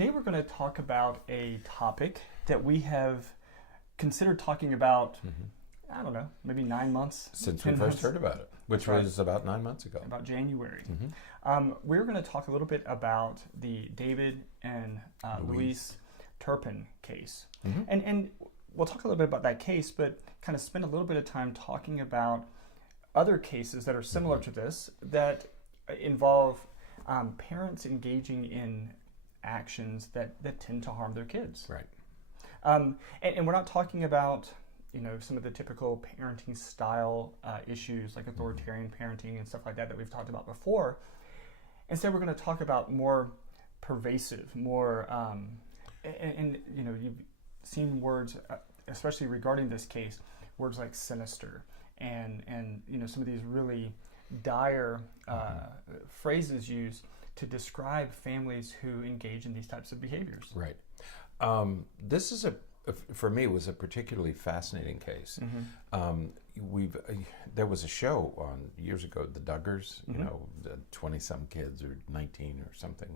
Today we're going to talk about a topic that we have considered talking about, I don't know, maybe 9 months. Since we first heard about it, which was about 9 months ago. About January. We're going to talk a little bit about the David and Louise Turpin case. And we'll talk a little bit about that case, but kind of spend a little bit of time talking about other cases that are similar to this that involve parents engaging in actions that tend to harm their kids. Right. And we're not talking about, some of the typical parenting style issues like authoritarian parenting and stuff like that we've talked about before. Instead, we're going to talk about more pervasive, more, you've seen words, especially regarding this case, words like sinister and some of these really dire phrases used to describe families who engage in these types of behaviors. Right. This is for me, was a particularly fascinating case. There was a show on years ago, the Duggars, the 20-some kids or 19 or something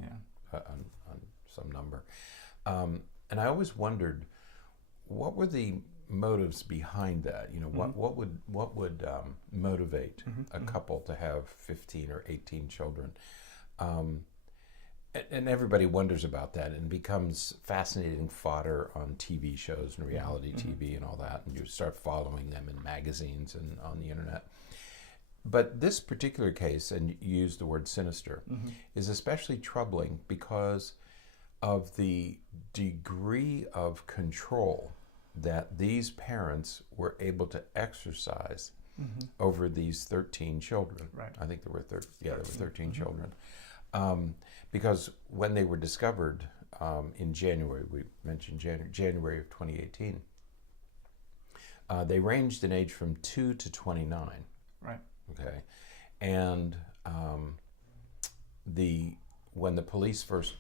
on some number. And I always wondered, what were the motives behind that? What would motivate a couple to have 15 or 18 children? And everybody wonders about that, and becomes fascinating fodder on TV shows and reality TV and all that, and you start following them in magazines and on the internet. But this particular case, and you use the word sinister, is especially troubling because of the degree of control that these parents were able to exercise over these 13 children. Right. I think there were 13 children. Because when they were discovered in January, we mentioned January of 2018, they ranged in age from 2 to 29. Right. Okay. And when the police first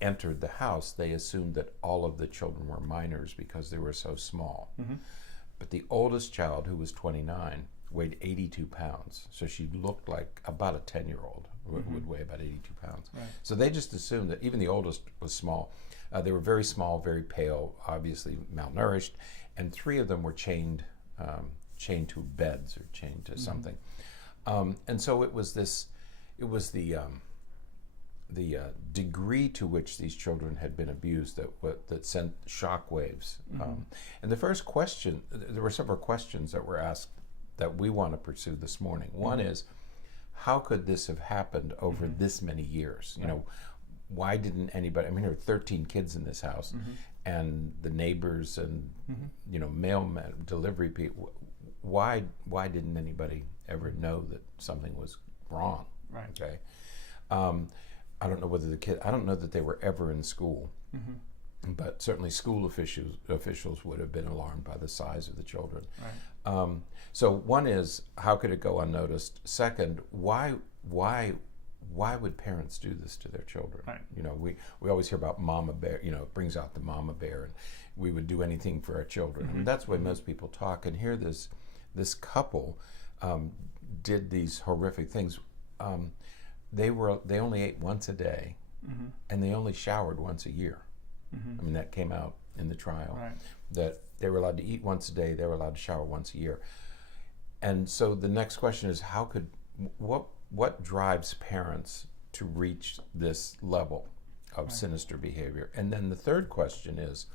entered the house, they assumed that all of the children were minors because they were so small. But the oldest child, who was 29, weighed 82 pounds. So she looked like about a 10-year-old would weigh about 82 pounds. Right. So they just assumed that even the oldest was small. They were very small, very pale, obviously malnourished, and 3 of them were chained to beds or chained to something. And so it was the degree to which these children had been abused that sent shock waves. And the first question, there were several questions that were asked that we want to pursue this morning. One is, how could this have happened over this many years? Why didn't anybody, there were 13 kids in this house, and the neighbors and, mailmen, delivery people, why didn't anybody ever know that something was wrong? Right. Okay. I don't know whether I don't know that they were ever in school, but certainly school officials would have been alarmed by the size of the children. Right. So one is, how could it go unnoticed? Second, why would parents do this to their children? Right. We always hear about mama bear, it brings out the mama bear, and we would do anything for our children. That's the way most people talk. And here this couple did these horrific things. They only ate once a day, and they only showered once a year. That came out in the trial, right, that they were allowed to eat once a day, they were allowed to shower once a year. And so the next question is, what drives parents to reach this level of sinister behavior? And then the third question is,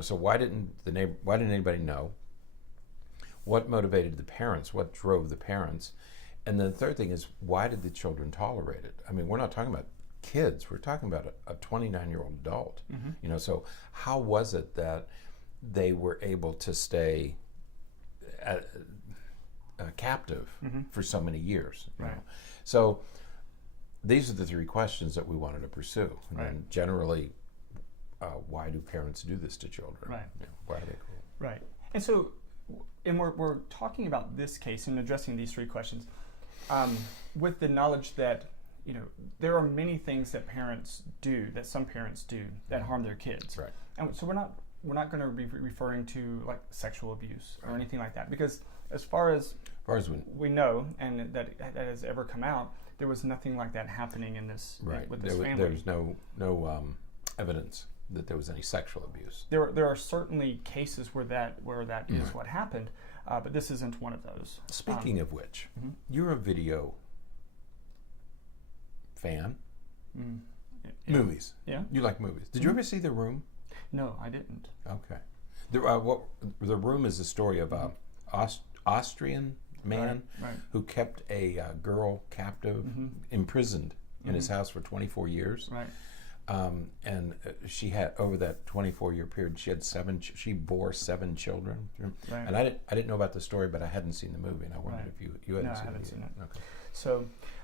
so why didn't anybody know? What motivated the parents? What drove the parents? And then the third thing is, why did the children tolerate it? We're not talking about kids. We're talking about a 29-year-old adult. So how was it that they were able to stay captive for so many years? Right. So these are the 3 questions that we wanted to pursue. Right. And generally, why do parents do this to children? Right. Why are they cruel? Right. And so, we're talking about this case and addressing these 3 questions with the knowledge that there are many things that some parents do that harm their kids. Right. And so we're not going to be referring to like sexual abuse or anything like that, because as far as we know, and that has ever come out, there was nothing like that happening in this with this family. There's no evidence that there was any sexual abuse. There are certainly cases where that is what happened, but this isn't one of those. Speaking of which, you're a video fan. Yeah. Movies. Yeah. You like movies. Did you ever see The Room? No, I didn't. Okay. The Room is the story of a Austrian man who kept a girl captive, imprisoned in his house for 24 years. Right. And she had, over that 24-year period, she bore 7 children. Right. And I didn't know about the story, but I hadn't seen the movie, and I wondered if you hadn't I seen haven't it. seen it. Okay.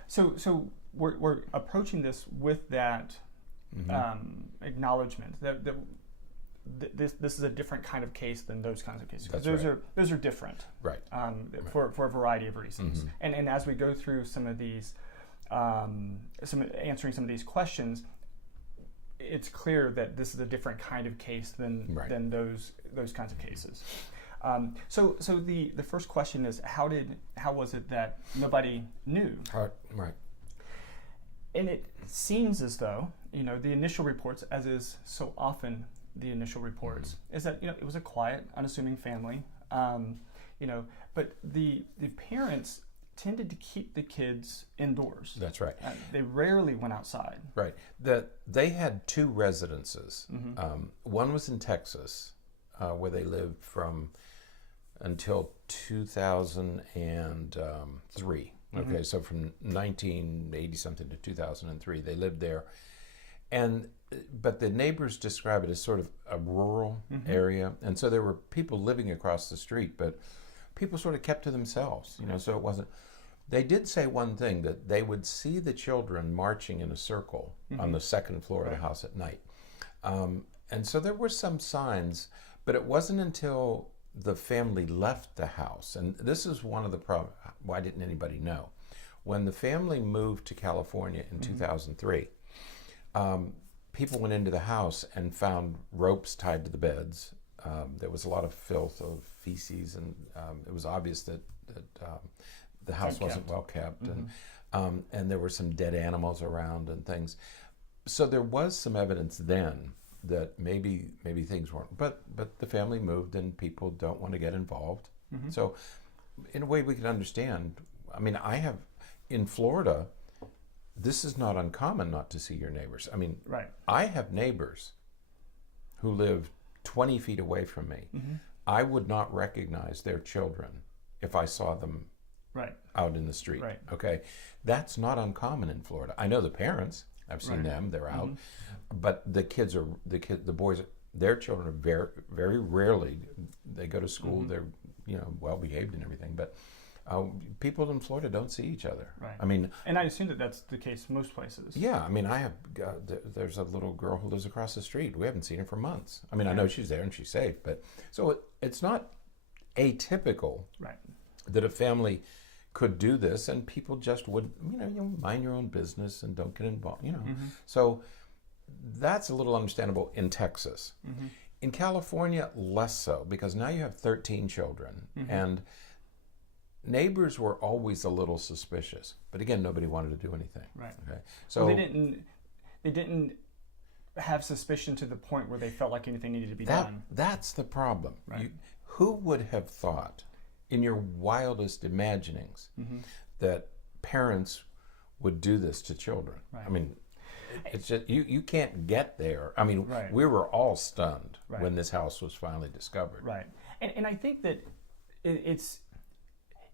So we're approaching this with that acknowledgement that this is a different kind of case than those kinds of cases. That's those are different, right? For a variety of reasons. And as we go through some of these, answering some of these questions, it's clear that this is a different kind of case than those kinds of cases. So the first question is, how was it that nobody knew? Right. And it seems as though, the initial reports, as is so often the initial reports, is that it was a quiet, unassuming family. But the parents tended to keep the kids indoors. That's right. They rarely went outside. Right. They had 2 residences. One was in Texas, where they lived from until 2003. Okay, so from 1980 something to 2003, they lived there, but the neighbors describe it as sort of a rural area, and so there were people living across the street, but people sort of kept to themselves, so it wasn't. They did say one thing, that they would see the children marching in a circle on the second floor of the house at night, and so there were some signs, but it wasn't until the family left the house, and this is one of the problems. Why didn't anybody know? When the family moved to California in 2003, people went into the house and found ropes tied to the beds. There was a lot of filth of feces, and it was obvious that the house wasn't well kept, and there were some dead animals around and things. So there was some evidence then that maybe things weren't, but the family moved, and people don't want to get involved. So in a way we can understand. I mean, in Florida, this is not uncommon not to see your neighbors. I mean, I have neighbors who live 20 feet away from me. I would not recognize their children if I saw them out in the street. Okay, that's not uncommon in Florida. I know the parents. I've seen them; they're out. But the boys, their children are very, very rarely. They go to school. They're well behaved and everything. But people in Florida don't see each other. I mean, and I assume that that's the case most places. Yeah, I mean, there's a little girl who lives across the street. We haven't seen her for months. I mean, I know she's there and she's safe, but so it's not atypical that a family could do this, and people just would, mind your own business and don't get involved. So that's a little understandable in Texas. In California, less so, because now you have 13 children, and neighbors were always a little suspicious, but again, nobody wanted to do anything. Okay, so they didn't have suspicion to the point where they felt like anything needed to be done. That's the problem. Who would have thought, in your wildest imaginings, that parents would do this to children? I mean, it's just you can't get there. I mean, we were all stunned when this house was finally discovered. And I think that it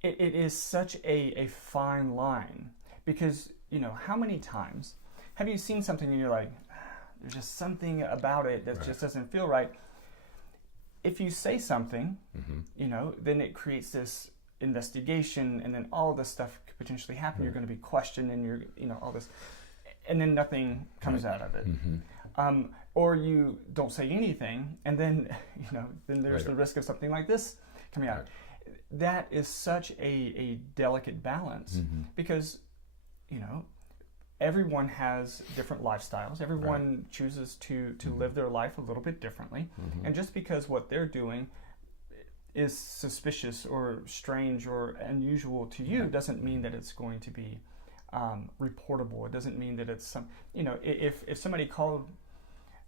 is such a fine line, because how many times have you seen something and you're like, there's just something about it that just doesn't feel right. If you say something, then it creates this investigation, and then all of this stuff could potentially happen. You're going to be questioned, and you're all this, and then nothing comes out of it. Or you don't say anything, and then then there's the risk of something like this coming out. That is such a delicate balance, because everyone has different lifestyles. Everyone chooses to live their life a little bit differently, and just because what they're doing is suspicious or strange or unusual to you doesn't mean that it's going to be reportable. It doesn't mean that it's if somebody called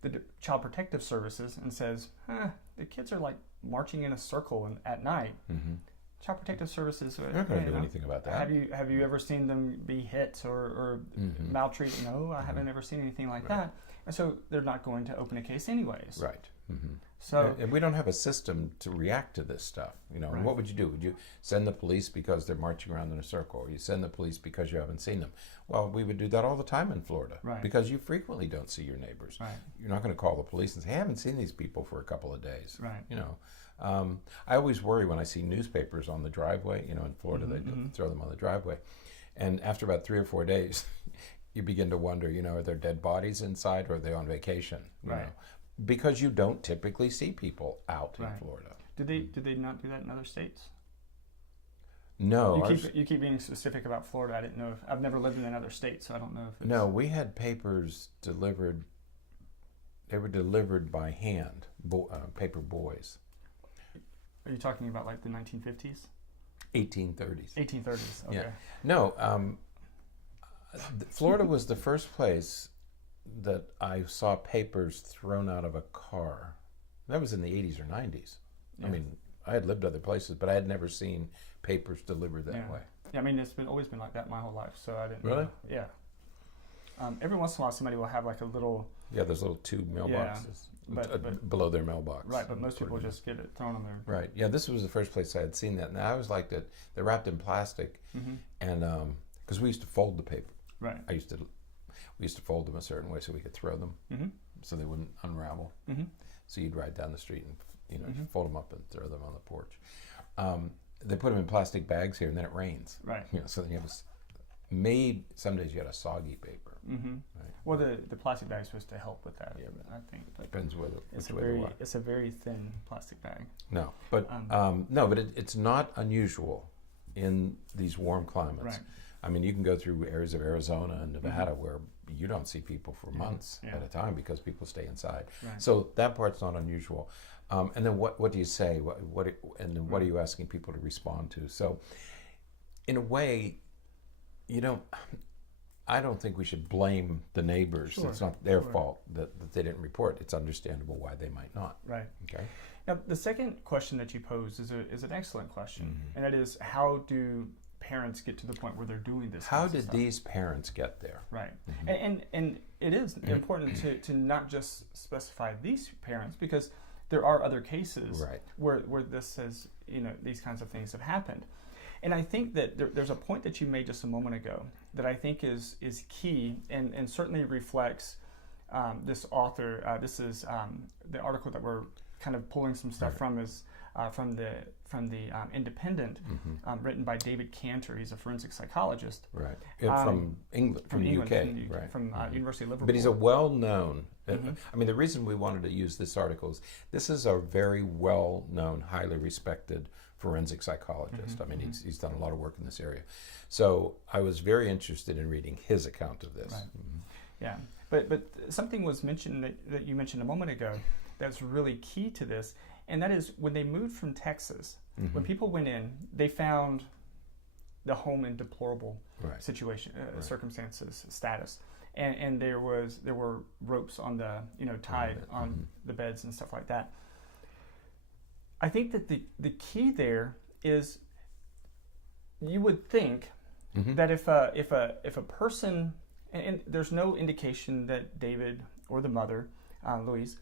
the Child Protective Services and says, the kids are like marching in a circle at night. Child Protective Services, they're not going to do anything about that. Have you ever seen them be hit or maltreated? No, I haven't ever seen anything like that. And so they're not going to open a case anyways. Right. So, and we don't have a system to react to this stuff, you know. And what would you do? Would you send the police because they're marching around in a circle, or you send the police because you haven't seen them? Well, we would do that all the time in Florida, because you frequently don't see your neighbors. You're not going to call the police and say, "Hey, I haven't seen these people for a couple of days." You know, I always worry when I see newspapers on the driveway. You know, in Florida, they throw them on the driveway, and after about 3 or 4 days, you begin to wonder, you know, are there dead bodies inside, or are they on vacation? You know? Because you don't typically see people out in Florida. Did they not do that in other states? No. You keep being specific about Florida. I didn't know. I've never lived in another state, so I don't know if it's... No, we had papers delivered. They were delivered by hand, paper boys. Are you talking about like the 1950s? 1830s. 1830s, okay. Yeah. No, Florida was the first place that I saw papers thrown out of a car. That was in the 80s or 90s. I mean, I had lived other places, but I had never seen papers delivered that way. Yeah, I mean, it's always been like that my whole life, so I didn't Really? know. Yeah. Every once in a while, somebody will have like a little... Yeah, those little tube mailboxes but below their mailbox. Right, but most people just get it thrown on there. Right. Yeah, this was the first place I had seen that. And I always liked it. They're wrapped in plastic, and because we used to fold the paper. Right. We used to fold them a certain way so we could throw them, so they wouldn't unravel. So you'd ride down the street and fold them up and throw them on the porch. They put them in plastic bags here, and then it rains. Right. You know, so then you have some days you had a soggy paper. Right. Well, the plastic bag is supposed to help with that. Yeah, I think. But depends whether it's a very thin plastic bag. No, but it's not unusual in these warm climates. Right. I mean, you can go through areas of Arizona and Nevada where you don't see people for months at a time because people stay inside. Right. So that part's not unusual. And then what do you say? What are you asking people to respond to? So, in a way, I don't think we should blame the neighbors. Sure. It's not their fault that they didn't report. It's understandable why they might not. Right. Okay. Now, the second question that you posed is an excellent question, and that is, how do parents get to the point where they're doing this? How did these parents get there? Right. And it is important to not just specify these parents, because there are other cases where this says, these kinds of things have happened. And I think that there's a point that you made just a moment ago that I think is key and certainly reflects this author. This is the article that we're kind of pulling some stuff from is from the Independent, written by David Cantor. He's a forensic psychologist. Right. From England, from the UK. From University of Liverpool. But he's a well-known, I mean, the reason we wanted to use this article is this is a very well-known, highly respected forensic psychologist. I mean, he's done a lot of work in this area. So I was very interested in reading his account of this. Right. Yeah. But something was mentioned that you mentioned a moment ago that's really key to this, and that is when they moved from Texas, when people went in, they found the home in deplorable situation, circumstances, status, and there were ropes on the tied on the beds and stuff like that. I think that the key there is, you would think that if a person, and there's no indication that David or the mother, Louise,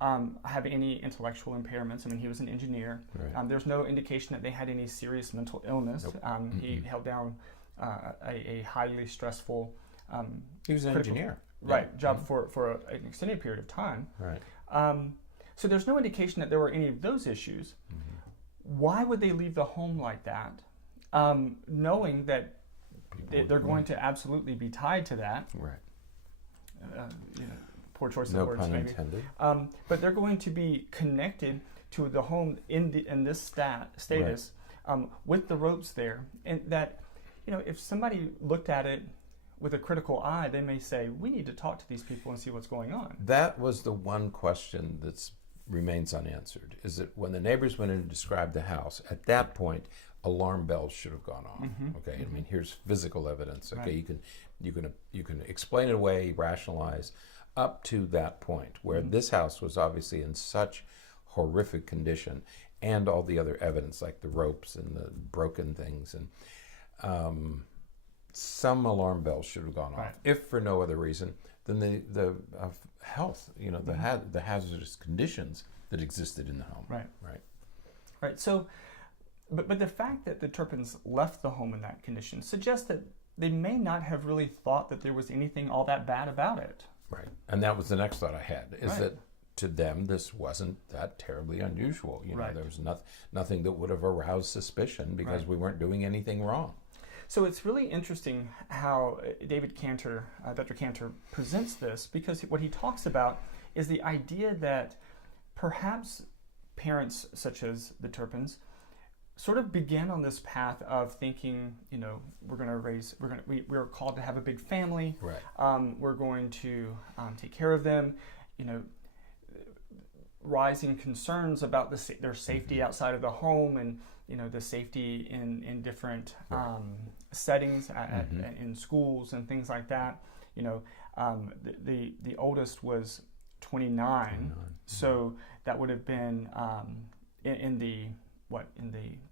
have any intellectual impairments. I mean, he was an engineer. Right. There's no indication that they had any serious mental illness. Nope. He held down a highly stressful. He was an engineer. Job for an extended period of time. Right. So there's no indication that there were any of those issues. Why would they leave the home like that, knowing that they're going to absolutely be tied to that? Right. Poor choice of words, pun maybe. Intended. But they're going to be connected to the home in this status with the ropes there, and that if somebody looked at it with a critical eye, they may say, we need to talk to these people and see what's going on. That was the one question that remains unanswered, is that when the neighbors went in and described the house, at that point, alarm bells should have gone off. Okay, I mean, here's physical evidence. Okay, you can explain it away, rationalize. up to that point where this house was obviously in such horrific condition, and all the other evidence like the ropes and the broken things, and some alarm bells should have gone off, if for no other reason than the health, the hazardous conditions that existed in the home. Right. So, but the fact that the Turpins left the home in that condition suggests that they may not have really thought that there was anything all that bad about it. Right. And that was the next thought I had, is that to them this wasn't that terribly unusual. There was nothing that would have aroused suspicion because we weren't doing anything wrong. So it's really interesting how Dr. Cantor presents this, because what he talks about is the idea that perhaps parents such as the Turpins sort of began on this path of thinking, we're called to have a big family. We're going to take care of them. Rising concerns about their safety outside of the home, and the safety in different settings in schools and things like that. The oldest was 29, so that would have been in the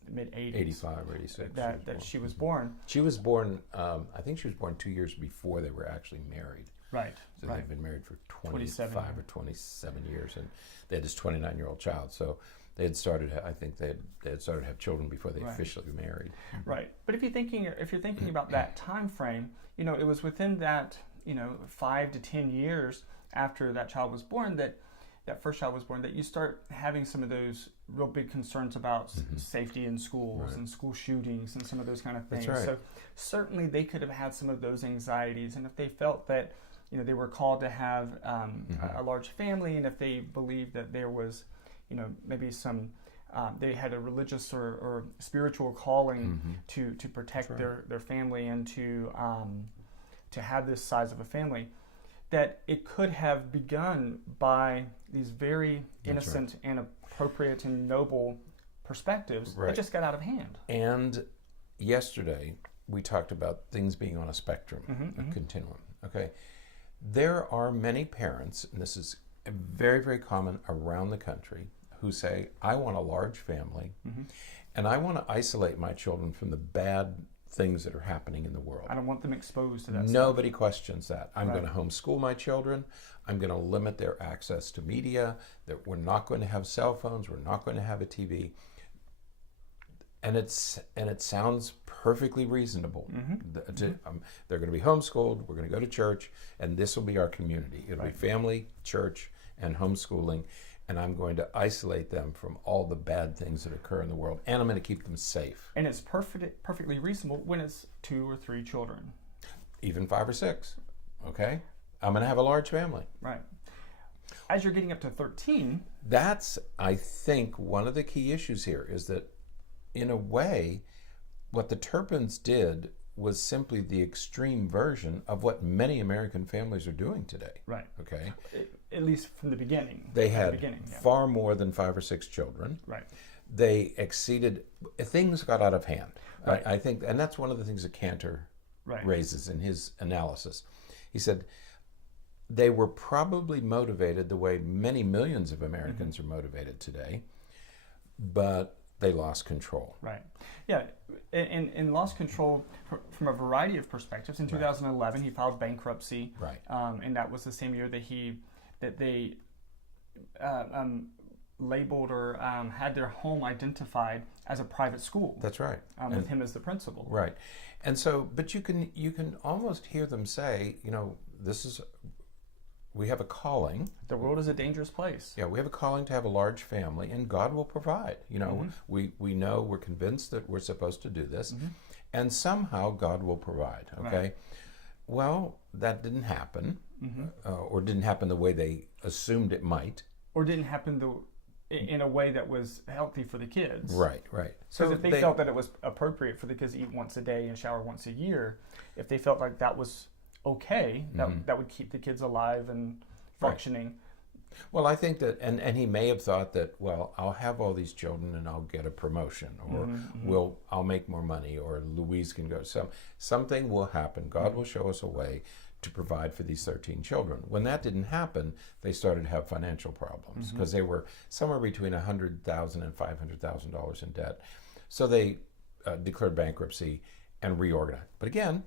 mid 80s, 85 or 86 that she was born. She was born, I think she was born 2 years before they were actually married. So they've been married for 25 or 27 years, and they had this 29-year-old child. So they had started, I think they had started to have children before they officially married. But if you're thinking about that time frame, it was within that 5 to 10 years after that child was born, that first child was born, that you start having some of those real big concerns about safety in schools and school shootings and some of those kind of things. So certainly they could have had some of those anxieties, and if they felt that they were called to have a large family, and if they believed that there was maybe some they had a religious or spiritual calling to protect their family and to have this size of a family, that it could have begun by these very innocent and appropriate and noble perspectives that just got out of hand. And yesterday we talked about things being on a spectrum, a continuum. Okay, there are many parents, and this is very, very common around the country, who say, I want a large family, and I want to isolate my children from the bad things that are happening in the world. I don't want them exposed to that Nobody stuff. Questions that. I'm going to homeschool my children. I'm going to limit their access to media. That we're not going to have cell phones. We're not going to have a TV. And it sounds perfectly reasonable. They're going to be homeschooled. We're going to go to church, and this will be our community. It'll be family, church, and homeschooling. And I'm going to isolate them from all the bad things that occur in the world, and I'm going to keep them safe. And it's perfectly reasonable when it's 2 or 3 children. Even 5 or 6, okay? I'm going to have a large family. As you're getting up to 13... That's, I think, one of the key issues here, is that, in a way, what the Turpins did was simply the extreme version of what many American families are doing today. Okay? At least from the beginning. They had far more than 5 or 6 children. They exceeded, things got out of hand. I think, and that's one of the things that Cantor raises in his analysis. He said they were probably motivated the way many millions of Americans are motivated today, but they lost control. And lost control from a variety of perspectives. In 2011, he filed bankruptcy. And that was the same year that they labeled or had their home identified as a private school. That's right. With him as the principal. And so, but you can almost hear them say, we have a calling. The world is a dangerous place. We have a calling to have a large family, and God will provide. We know, we're convinced that we're supposed to do this, and somehow God will provide. Okay, well, that didn't happen, or didn't happen the way they assumed it might, or didn't happen in a way that was healthy for the kids. So if they felt that it was appropriate for the kids to eat once a day and shower once a year, if they felt like that was okay, that would keep the kids alive and functioning. Well, I think that, and he may have thought that, well, I'll have all these children and I'll get a promotion, or I'll make more money, or Louise can go. Something will happen. God will show us a way to provide for these 13 children. When that didn't happen, they started to have financial problems because they were somewhere between $100,000 and $500,000 in debt. So they declared bankruptcy and reorganized. But again,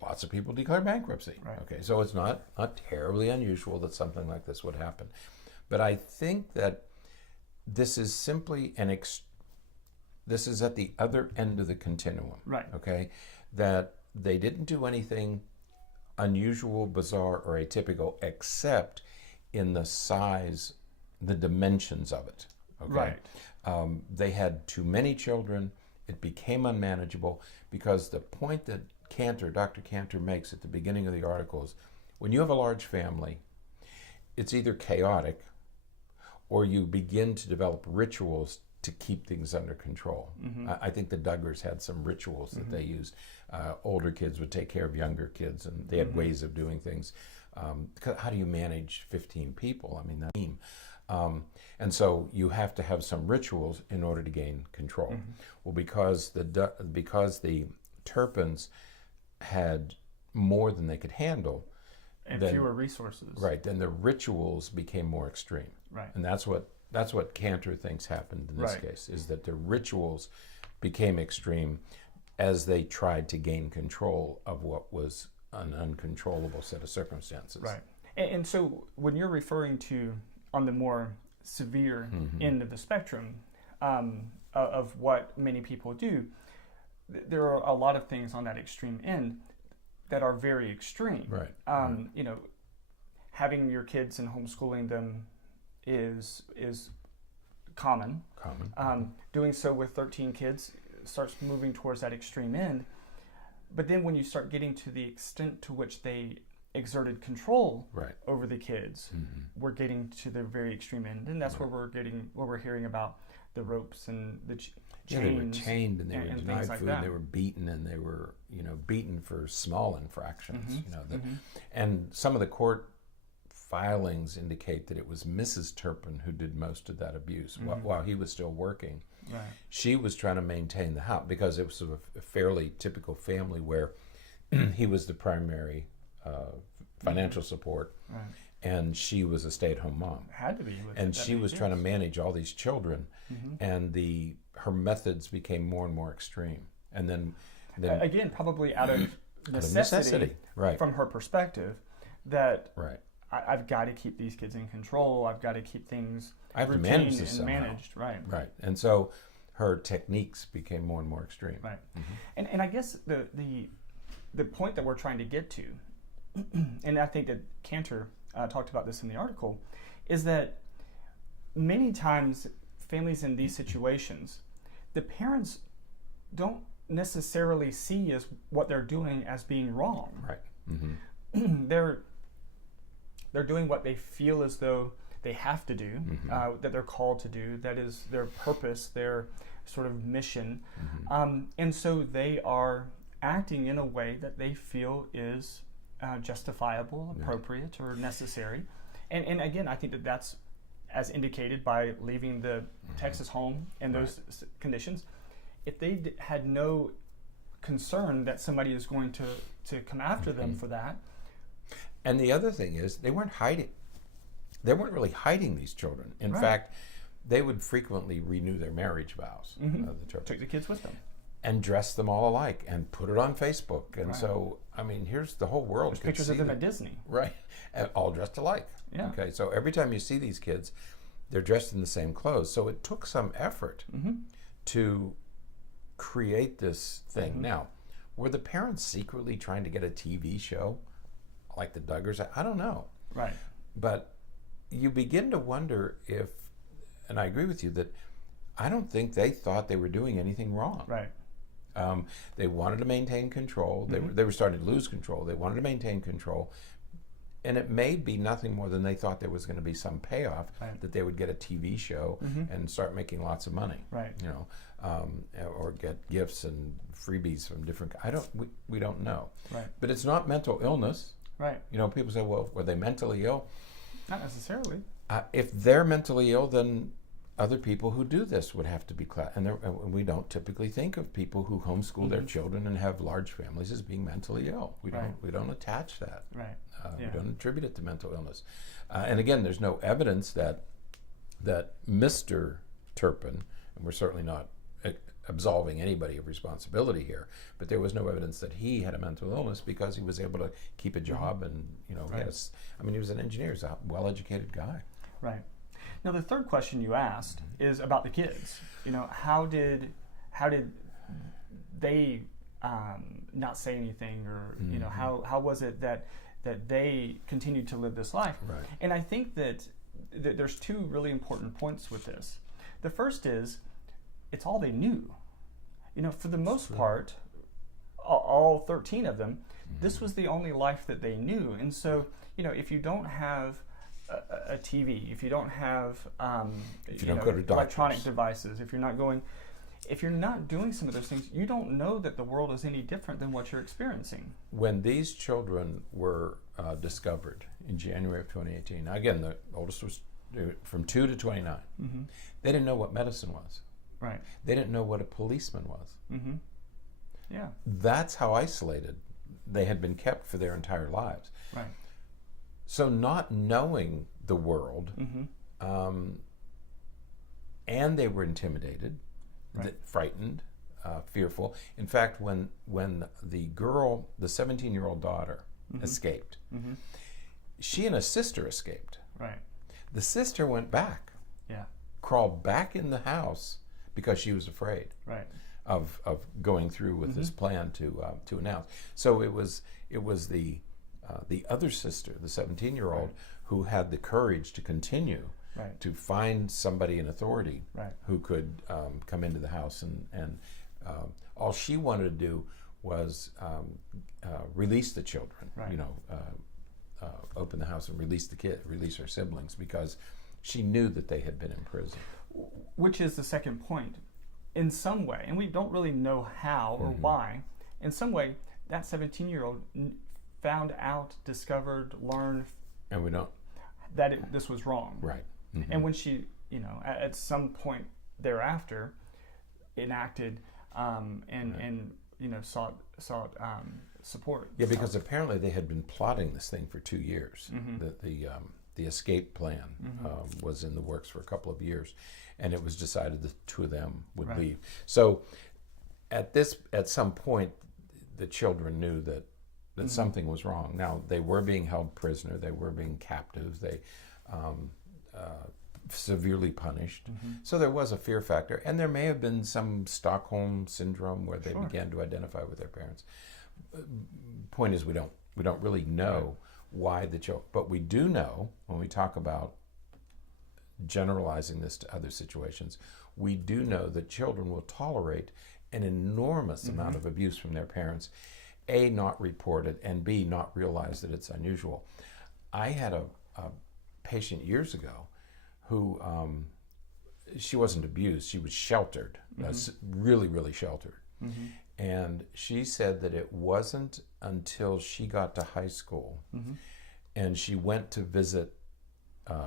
lots of people declare bankruptcy. Right. Okay, so it's not terribly unusual that something like this would happen. But I think that this is simply this is at the other end of the continuum. Right. Okay, that they didn't do anything unusual, bizarre, or atypical except in the size, the dimensions of it. Okay? Right. They had too many children. It became unmanageable because the point that Dr. Cantor makes at the beginning of the article is when you have a large family, it's either chaotic or you begin to develop rituals to keep things under control. I think the Duggars had some rituals that they used. Older kids would take care of younger kids, and they had ways of doing things. How do you manage 15 people? I mean, that team. And so you have to have some rituals in order to gain control. Well, because the Turpins had more than they could handle, and fewer resources. Right. Then the rituals became more extreme. Right. And that's what Cantor thinks happened in this case, is that the rituals became extreme as they tried to gain control of what was an uncontrollable set of circumstances. Right. And so when you're referring to on the more severe end of the spectrum of what many people do, there are a lot of things on that extreme end that are very extreme. Right. You know, having your kids and homeschooling them is common. Doing so with 13 kids starts moving towards that extreme end. But then when you start getting to the extent to which they exerted control over the kids, we're getting to the very extreme end, and that's where we're hearing about the ropes and the chains. They were chained and they were denied like food. that. They were beaten, and they were beaten for small infractions. And some of the court filings indicate that it was Mrs. Turpin who did most of that abuse while he was still working. Right. She was trying to maintain the house because it was a fairly typical family where he was the primary financial support, and she was a stay-at-home mom. Had to be. And she was trying to manage all these children, and her methods became more and more extreme. And then again, probably out of necessity, right, from her perspective, that right. I've got to keep these kids in control. I've got to keep things I have to manage this and somehow. managed, right. And so her techniques became more and more extreme. Right. And I guess the point that we're trying to get to, and I think that Cantor talked about this in the article, is that many times families in these situations, the parents don't necessarily see as what they're doing as being wrong. Right. They're doing what they feel as though they have to do, that they're called to do, that is their purpose, their sort of mission. And so they are acting in a way that they feel is justifiable, appropriate, or necessary. And again, I think that that's as indicated by leaving the Texas home in those conditions. If they had no concern that somebody is going to come after them for that. And the other thing is, they weren't hiding. They weren't really hiding these children. In fact, they would frequently renew their marriage vows. Took the kids with them. And dress them all alike and put it on Facebook. And so, I mean, here's the whole world. There's pictures of them at Disney. Right. And all dressed alike. Yeah. Okay. So every time you see these kids, they're dressed in the same clothes. So it took some effort to create this thing. Now, were the parents secretly trying to get a TV show like the Duggars? I don't know. Right. But you begin to wonder if, and I agree with you, that I don't think they thought they were doing anything wrong. Right. They wanted to maintain control. They were starting to lose control. They wanted to maintain control. And it may be nothing more than they thought there was going to be some payoff, that they would get a TV show and start making lots of money. Right. You know, or get gifts and freebies from different. We don't know. Right. But it's not mental illness. Right. You know, people say, well, were they mentally ill? Not necessarily. If they're mentally ill, then other people who do this would have to be and we don't typically think of people who homeschool their children and have large families as being mentally ill. We don't attach that. Right. We don't attribute it to mental illness. And again, there's no evidence that Mr. Turpin, and we're certainly not absolving anybody of responsibility here, but there was no evidence that he had a mental illness because he was able to keep a job and, he was an engineer, he's a well-educated guy. Right. Now, the third question you asked is about the kids. How did they not say anything, or how was it that they continued to live this life? Right. And I think that there's two really important points with this. The first is it's all they knew. For the most part, all 13 of them, this was the only life that they knew. And so, if you don't have a TV, if you don't have if you don't go to doctors, electronic devices, if you're not doing some of those things, you don't know that the world is any different than what you're experiencing. When these children were discovered in January of 2018, again, the oldest was from 2 to 29. Mm-hmm. They didn't know what medicine was. Right. They didn't know what a policeman was. Mm-hmm. Yeah. That's how isolated they had been kept for their entire lives. Right. So not knowing the world, and they were intimidated, frightened, fearful. In fact, when the girl, the 17-year-old daughter, escaped, she and a sister escaped. Right. The sister went back. Yeah. Crawled back in the house because she was afraid. Right. Of going through with this plan to announce. So it was the other sister, the 17-year-old, who had the courage to continue to find somebody in authority who could come into the house, and all she wanted to do was release the children. Open the house and release her siblings, because she knew that they had been in prison. Which is the second point. In some way, and we don't really know how or why, in some way, that 17-year-old found out, discovered, learned, and we don't, that this was wrong. Right. And when she, at some point thereafter, enacted and sought support. Yeah, because apparently they had been plotting this thing for 2 years. The escape plan was in the works for a couple of years, and it was decided the two of them would leave. So at some point, the children knew that something was wrong. Now, they were being held prisoner, they were being captives, they severely punished. So there was a fear factor, and there may have been some Stockholm syndrome where they began to identify with their parents. Point is, we don't really know why the children, but we do know, when we talk about generalizing this to other situations, we do know that children will tolerate an enormous amount of abuse from their parents, A, not report it, and B, not realize that it's unusual. I had a patient years ago who, she wasn't abused, she was sheltered, really, really sheltered. And she said that it wasn't until she got to high school and she went to visit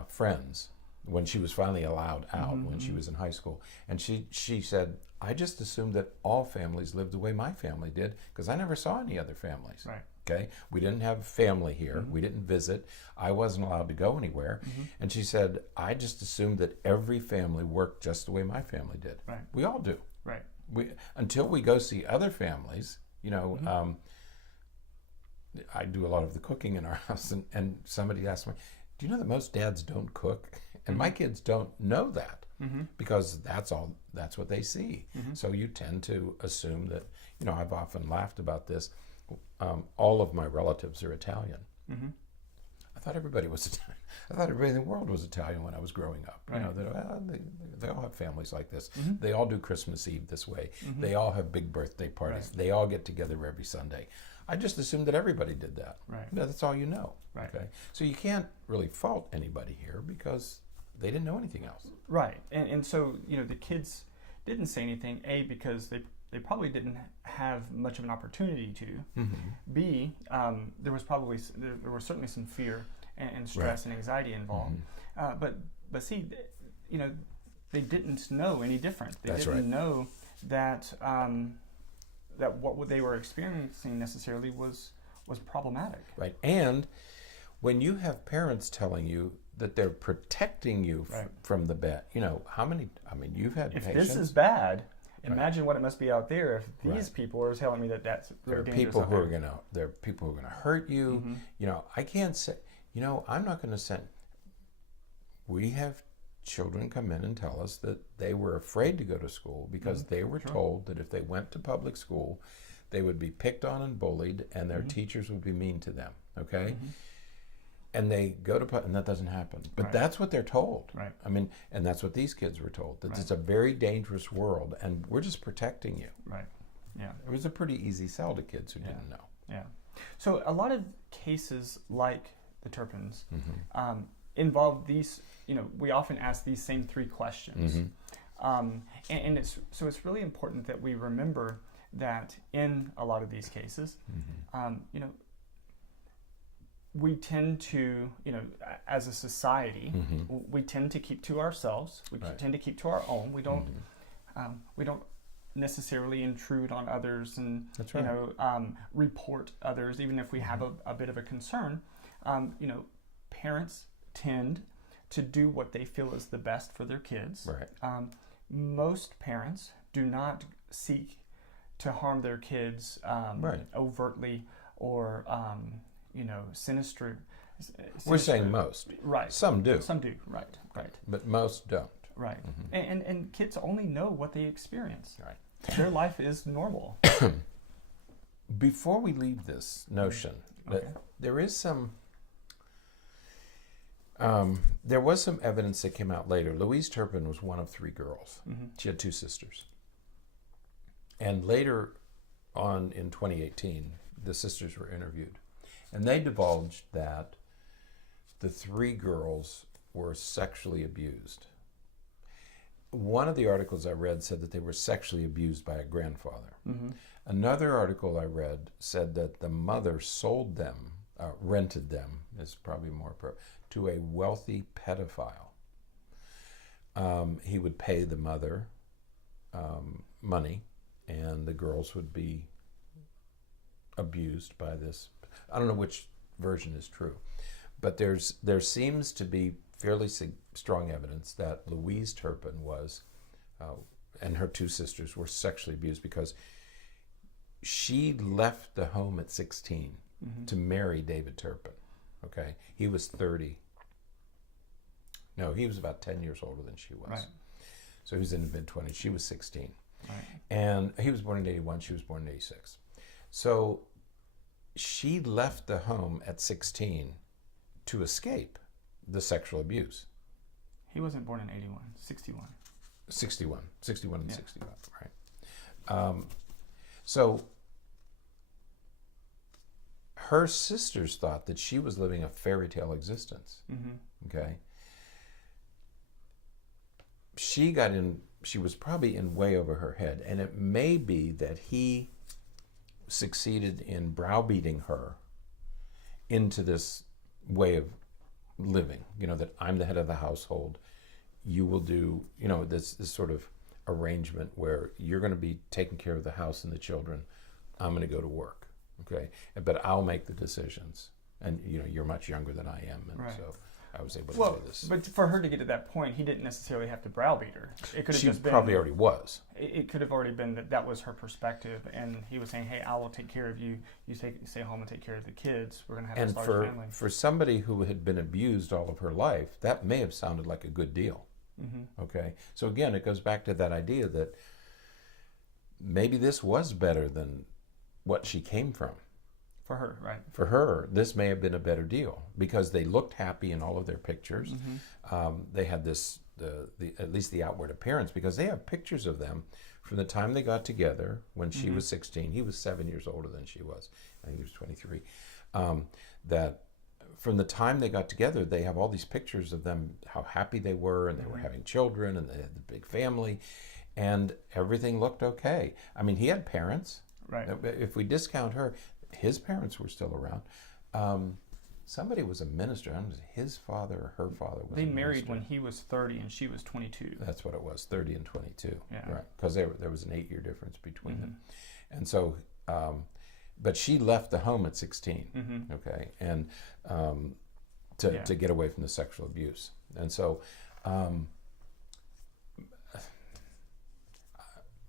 friends when she was finally allowed out, when she was in high school. And she said, I just assumed that all families lived the way my family did, because I never saw any other families. Right. Okay? We didn't have family here. We didn't visit. I wasn't allowed to go anywhere. And she said, I just assumed that every family worked just the way my family did. Right. We all do. Right. Until we go see other families, I do a lot of the cooking in our house, and somebody asked me, do you know that most dads don't cook? And my kids don't know that, because that's what they see. So you tend to assume that, I've often laughed about this. All of my relatives are Italian. I thought everybody was Italian. I thought everybody in the world was Italian when I was growing up. Right. They all have families like this. They all do Christmas Eve this way. They all have big birthday parties. They all get together every Sunday. I just assumed that everybody did that. Right. That's all you know. Right. Okay. So you can't really fault anybody here, because they didn't know anything else. Right. And so, the kids didn't say anything, A, because they probably didn't have much of an opportunity to. B, there was certainly some fear and stress and anxiety involved. But see, they didn't know any different. They That's didn't right. know that that what they were experiencing necessarily was problematic. Right. And when you have parents telling you that they're protecting you from the bad, you've had If patients. this is bad, imagine what it must be out there if these people are telling me that that's there really are dangerous. there are people who are gonna hurt you. I can't say, I'm not gonna send. We have children come in and tell us that they were afraid to go to school because they were told that if they went to public school, they would be picked on and bullied, and their teachers would be mean to them. Okay. And they go to, and that doesn't happen. But that's what they're told. Right. And that's what these kids were told. That it's a very dangerous world, and we're just protecting you. Right. Yeah. It was a pretty easy sell to kids who didn't know. Yeah. So a lot of cases like the Turpins involve these. We often ask these same three questions, and it's really important that we remember that in a lot of these cases, we tend to, as a society, we tend to keep to ourselves. We tend to keep to our own. We don't necessarily intrude on others and report others, even if we have a bit of a concern. Parents tend to do what they feel is the best for their kids. Right. Most parents do not seek to harm their kids overtly or sinister. We're saying most. Right. Some do. Some do. Right. But most don't. Right. And kids only know what they experience. Right. Their life is normal. Before we leave this notion, there is some. There was some evidence that came out later. Louise Turpin was one of 3 girls. She had 2 sisters. And later on in 2018, the sisters were interviewed. And they divulged that the 3 girls were sexually abused. One of the articles I read said that they were sexually abused by a grandfather. Another article I read said that the mother sold them, rented them, is probably more appropriate, to a wealthy pedophile. He would pay the mother money, and the girls would be abused by this. I don't know which version is true, but there seems to be fairly strong evidence that Louise Turpin was, and her 2 sisters were sexually abused because she left the home at 16 to marry David Turpin. Okay, he was 30. No, he was about 10 years older than she was. Right. So he was in the mid-20s. She was 16. Right. And he was born in 81. She was born in 86. So she left the home at 16 to escape the sexual abuse. He wasn't born in 81, 61. 61 and 61, right. So her sisters thought that she was living a fairy tale existence. Okay. She was probably in way over her head, and it may be that he succeeded in browbeating her into this way of living, that I'm the head of the household. You will do, this sort of arrangement where you're going to be taking care of the house and the children. I'm going to go to work, okay? But I'll make the decisions. And, you're much younger than I am, and so I was able to do this. But for her to get to that point, he didn't necessarily have to browbeat her. It could have just been. She probably already was. It could have already been that was her perspective, and he was saying, "Hey, I will take care of you. You stay home and take care of the kids. We're going to have this large family." And for somebody who had been abused all of her life, that may have sounded like a good deal. Okay, so again, it goes back to that idea that maybe this was better than what she came from. For her, right? For her, this may have been a better deal because they looked happy in all of their pictures. They had this, at least the outward appearance, because they have pictures of them from the time they got together when she was 16. He was 7 years older than she was. I think he was 23. That from the time they got together, they have all these pictures of them, how happy they were, and they were having children, and they had the big family, and everything looked okay. I mean, he had parents. Right. If we discount her, his parents were still around. somebody was a minister. I don't know, his father or her father was They a married minister. when he was 30 and she was 22. That's what it was, 30 and 22. Yeah. Right, because there was an 8-year difference between them. And so, but she left the home at 16, okay, and to get away from the sexual abuse. And so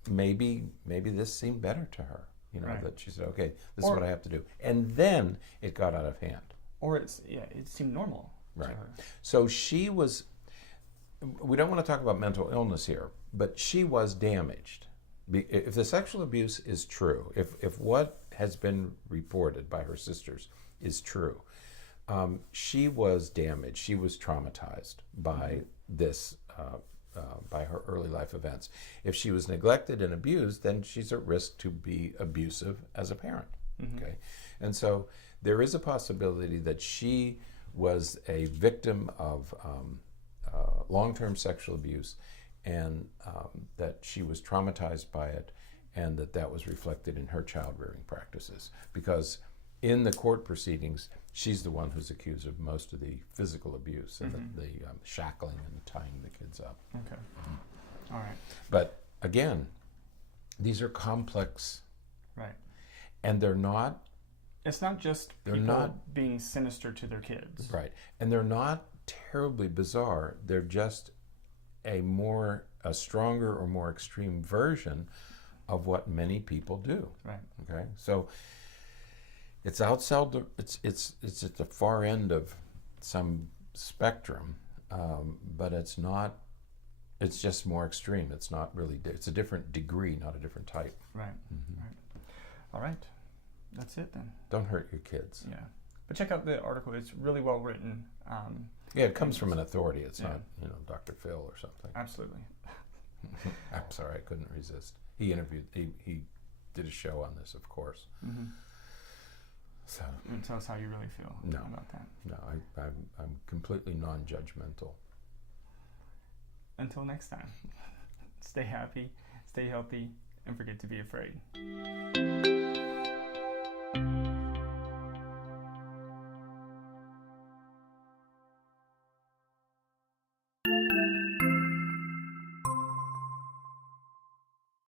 maybe this seemed better to her, Right. that she said, okay, this is what I have to do. And then it got out of hand. Or it seemed normal Right. to her. So she was, we don't want to talk about mental illness here, but she was damaged. If the sexual abuse is true, if what has been reported by her sisters is true, she was damaged. She was traumatized by this, by her early life events. If she was neglected and abused, then she's at risk to be abusive as a parent. Okay, and so there is a possibility that she was a victim of long-term sexual abuse, and that she was traumatized by it, and that was reflected in her child-rearing practices. Because in the court proceedings, she's the one who's accused of most of the physical abuse and the shackling and tying the kids up. Okay. All right. But again, these are complex, Right. and they're not. It's not just people being sinister to their kids. Right, and they're not terribly bizarre. They're just a stronger or more extreme version of what many people do. Right. Okay, so it's outside. It's at the far end of some spectrum, but it's not. It's just more extreme. It's not really. It's a different degree, not a different type. Right. Right. All right. That's it then. Don't hurt your kids. Yeah. But check out the article. It's really well written. Yeah, it comes from an authority. It's not, Dr. Phil or something. Absolutely. I'm sorry, I couldn't resist. He did a show on this, of course. So. And tell us how you really feel about that. No, I'm completely non-judgmental. Until next time, stay happy, stay healthy, and forget to be afraid.